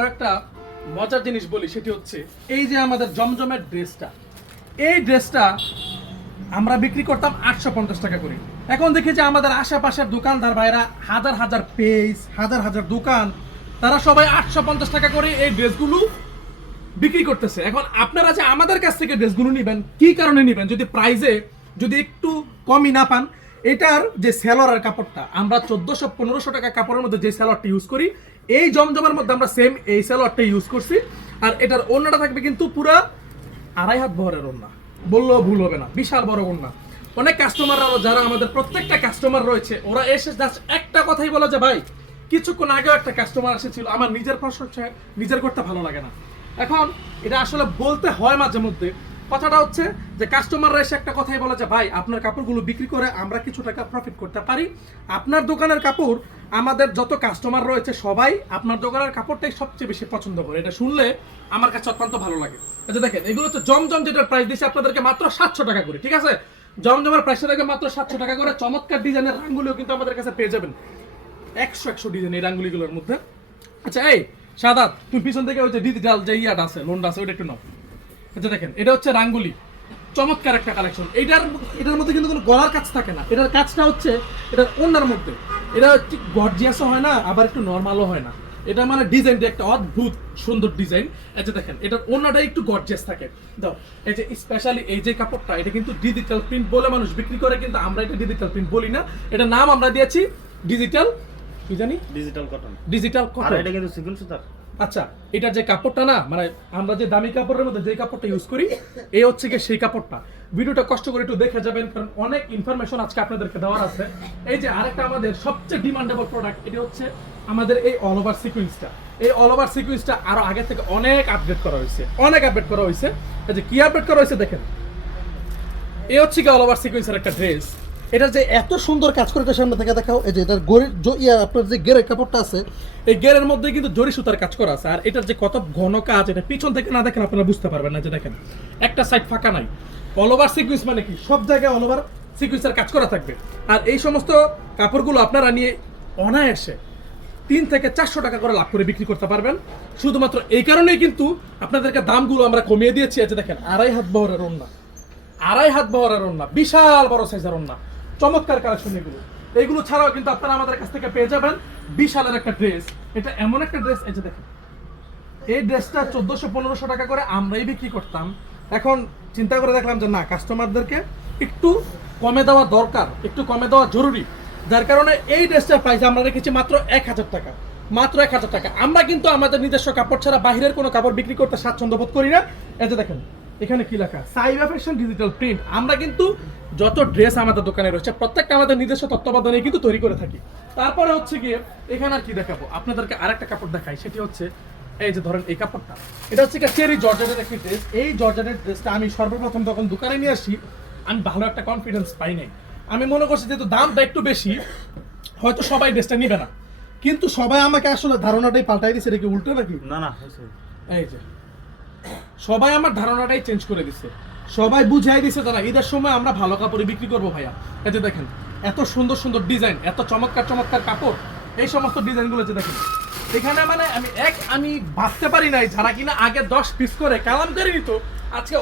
আরও একটা মজার জিনিস বলি, সেটি হচ্ছে এই যে আমাদের জমজমের ড্রেসটা। এই ড্রেসটা আমরা বিক্রি করতাম আটশো পঞ্চাশ টাকা করে। এখন দেখি যে আমাদের আশেপাশের দোকানদার ভাইরা হাজার হাজার পেজ, হাজার হাজার দোকান, তারা সবাই আটশো পঞ্চাশ টাকা করে এই ড্রেসগুলো বিক্রি করতেছে। এখন আপনারা যে আমাদের কাছ থেকে ড্রেসগুলো নেবেন, কি কারণে নেবেন? যদি প্রাইজে যদি একটু কমই না পান এটার যে সেলরের কাপড়টা, আমরা চোদ্দোশো, পনেরোশো টাকা কাপড়ের মধ্যে যে সেলরটা ইউজ করি, এই জমজমের মধ্যে আমরা সেম এই সেলরটা ইউজ করছি। আর এটার অন্যটা থাকবে কিন্তু পুরা আড়াই হাত বহরের ওন্না বললেও ভুল হবে না, বিশাল বড় ওন্না অনেক কাস্টমাররা যারা আমাদের প্রত্যেকটা কাস্টমার রয়েছে, ওরা এসে জাস্ট একটা কথাই বলে যে, ভাই, কিছুক্ষণ আগেও একটা কাস্টমার এসেছিল, আমার নিজের প্রশংসা, নিজের করতে ভালো লাগে না। এখন এটা আসলে বলতে হয় মাঝে মধ্যে কথাটা হচ্ছে যে কাস্টমাররা এসে একটা কথাই বলে যে, ভাই, আপনার কাপড়গুলো বিক্রি করে আমরা কিছু টাকা প্রফিট করতে পারি। আপনার দোকানের কাপড়, আমাদের যত কাস্টমার রয়েছে সবাই আপনার দোকানের কাপড়টাই সবচেয়ে বেশি পছন্দ করে। এটা শুনলে আমার কাছে অত্যন্ত ভালো লাগে। আচ্ছা দেখেন, এগুলো হচ্ছে জমজম যেটার প্রাইস দিচ্ছে আপনাদেরকে মাত্র সাতশো টাকা করে, ঠিক আছে? জমজমের প্রাইসটা দেখে মাত্র সাতশো টাকা করে, চমৎকার ডিজাইনের রাঙ্গুলিও কিন্তু আমাদের কাছে পেয়ে যাবেন। একশো একশো ডিজাইন এই রাঙ্গুলিগুলোর মধ্যে। আচ্ছা এই সাদা তুমি পিছন থেকে ওই যে ডিজিটাল যে ইয়াটা আছে লোনটা আছে, ওইটা একটু নাও। আচ্ছা দেখেন এটা হচ্ছে রাঙ্গুলি। চমৎকার একটা কালেকশন এটার এটার মধ্যে কিন্তু কোনো গলার কাজ থাকে না। এটার কাজটা হচ্ছে এটার অন্যার মধ্যে। এটা ঠিক গর্জিয়াসও হয় না আবার একটু নর্মালও হয় না। এটা মানে ডিজাইনটা একটা অদ্ভুত সুন্দর ডিজাইন আচ্ছা দেখেন এটার অন্যটা একটু গর্জিয়াস থাকে। দাও এই যে স্পেশালি এই যে কাপড়টা এটা কিন্তু ডিজিটাল প্রিন্ট বলে মানুষ বিক্রি করে কিন্তু আমরা এটা ডিজিটাল প্রিন্ট বলি না। এটা নাম আমরা দিয়েছি ডিজিটাল কি জানি? ডিজিটাল কটন ডিজিটাল আর কটন এটা কিন্তু সিকুয়েন্স সুতার। আচ্ছা এটা যে কাপড়টা না মানে আমরা যে দামি কাপড়ের মধ্যে যে কাপড়টা ইউজ করি এই হচ্ছে গিয়ে সেই কাপড়টা। ভিডিওটা কষ্ট করে একটু দেখে যাবেন, কারণ অনেক ইনফরমেশন আজকে আপনাদেরকে দেওয়ার আছে। এই যে আরেকটা আমাদের সবচেয়ে ডিমান্ডেবল প্রোডাক্ট এটা হচ্ছে আমাদের এই অল ওভার সিকুয়েন্সটা এই অল ওভার সিকুয়েন্সটা আরও আগে থেকে অনেক আপডেট করা হয়েছে, অনেক আপডেট করা হয়েছে। এই যে কি আপডেট করা হয়েছে দেখেন। এই হচ্ছে কি অল ওভার সিকুয়েন্সের একটা ড্রেস এটা যে এত সুন্দর কাজ করে সামনে থেকে দেখাও, এই যে এটার গড়ের আপনার যে গেরের কাপড়টা আছে, এই গেরের মধ্যে কিন্তু জরি সুতার কাজ করা আছে। আর এটার যে কত ঘন কাজ, এটা পিছন থেকে না দেখেন আপনারা বুঝতে পারবেন না যে দেখেন। একটা সাইড ফাঁকা নাই। অল ওভার সিকুয়েন্স মানে কি? সব জায়গায় অল ওভার সিকুয়েন্সের কাজ করা থাকবে। আর এই সমস্ত কাপড়গুলো আপনারা নিয়ে অনায়াসে তিন থেকে চারশো টাকা করে লাভ করে বিক্রি করতে পারবেন। শুধুমাত্র এই কারণেই কিন্তু আপনাদেরকে দামগুলো আমরা কমিয়ে দিয়েছি যে দেখেন, আড়াই হাত বহরের ওন্না আড়াই হাত বহরের ওন্না বিশাল বড় সাইজের ওন্না চমৎকার কালেকশন এগুলো। এইগুলো ছাড়াও কিন্তু আপনারা আমাদের কাছ থেকে পেয়ে যাবেন বিশালের একটা ড্রেস। এটা এমন একটা ড্রেস, এই যে দেখেন। এই ড্রেসটা চোদ্দোশো পনেরোশো টাকা করে আমরাই বিক্রি করতাম। এখন চিন্তা করে দেখলাম যে না, কাস্টমারদেরকে একটু কমে দেওয়া দরকার, একটু কমে দেওয়া জরুরি। যার কারণে এই ড্রেসটার প্রাইস আমরা রেখেছি মাত্র এক হাজার টাকা। মাত্র এক হাজার টাকা। আমরা কিন্তু আমাদের নিজস্ব কাপড় ছাড়া বাইরের কোনো কাপড় বিক্রি করতে স্বাচ্ছন্দ্য বোধ করি না। এই যে দেখেন, এখানে কি লেখা? সাইবা ফ্যাশন ডিজিটাল প্রিন্ট আমরা কিন্তু যত ড্রেস আমাদের দোকানে রয়েছে প্রত্যেকটা আমাদের নিজস্ব তত্ত্বাবধানে কিন্তু তৈরি করে থাকি। তারপরে হচ্ছে গিয়ে এখানে আর কি দেখাবো? আপনাদেরকে আরেকটা কাপড় দেখাই সেটি হচ্ছে এই যে ধরেন এই কাপড়টা। এটা হচ্ছে চেরি জর্জেটের একটি ড্রেস। এই জর্জেটের ড্রেসটা আমি সর্বপ্রথম তখন দোকানে নিয়ে আসি আমি ভালো একটা কনফিডেন্স পাই নাই। আমি মনে করছি যেহেতু দামটা একটু বেশি হয়তো সবাই ড্রেসটা নিবে না। কিন্তু সবাই আমাকে আসলে ধারণাটাই পাল্টাই দিছে এটা কি উল্টো নাকি? না না এই যে সবাই আমার ধারণাটাই চেঞ্জ করে দিছে। সবাই বুঝাই দিছে তারা, ঈদের সময় আমরা ভালো কাপড় বিক্রি করব ভাইয়া। এই যে দেখেন, এত সুন্দর সুন্দর ডিজাইন, এত চমৎকার চমৎকার কাপড়, এই সমস্ত ডিজাইনগুলো যে দেখেন। এখানে মানে আমি এক, আমি ভাবতে পারি নাই, যারা কিনা আগে দশ পিস করে কালাম করে নিত, আজকে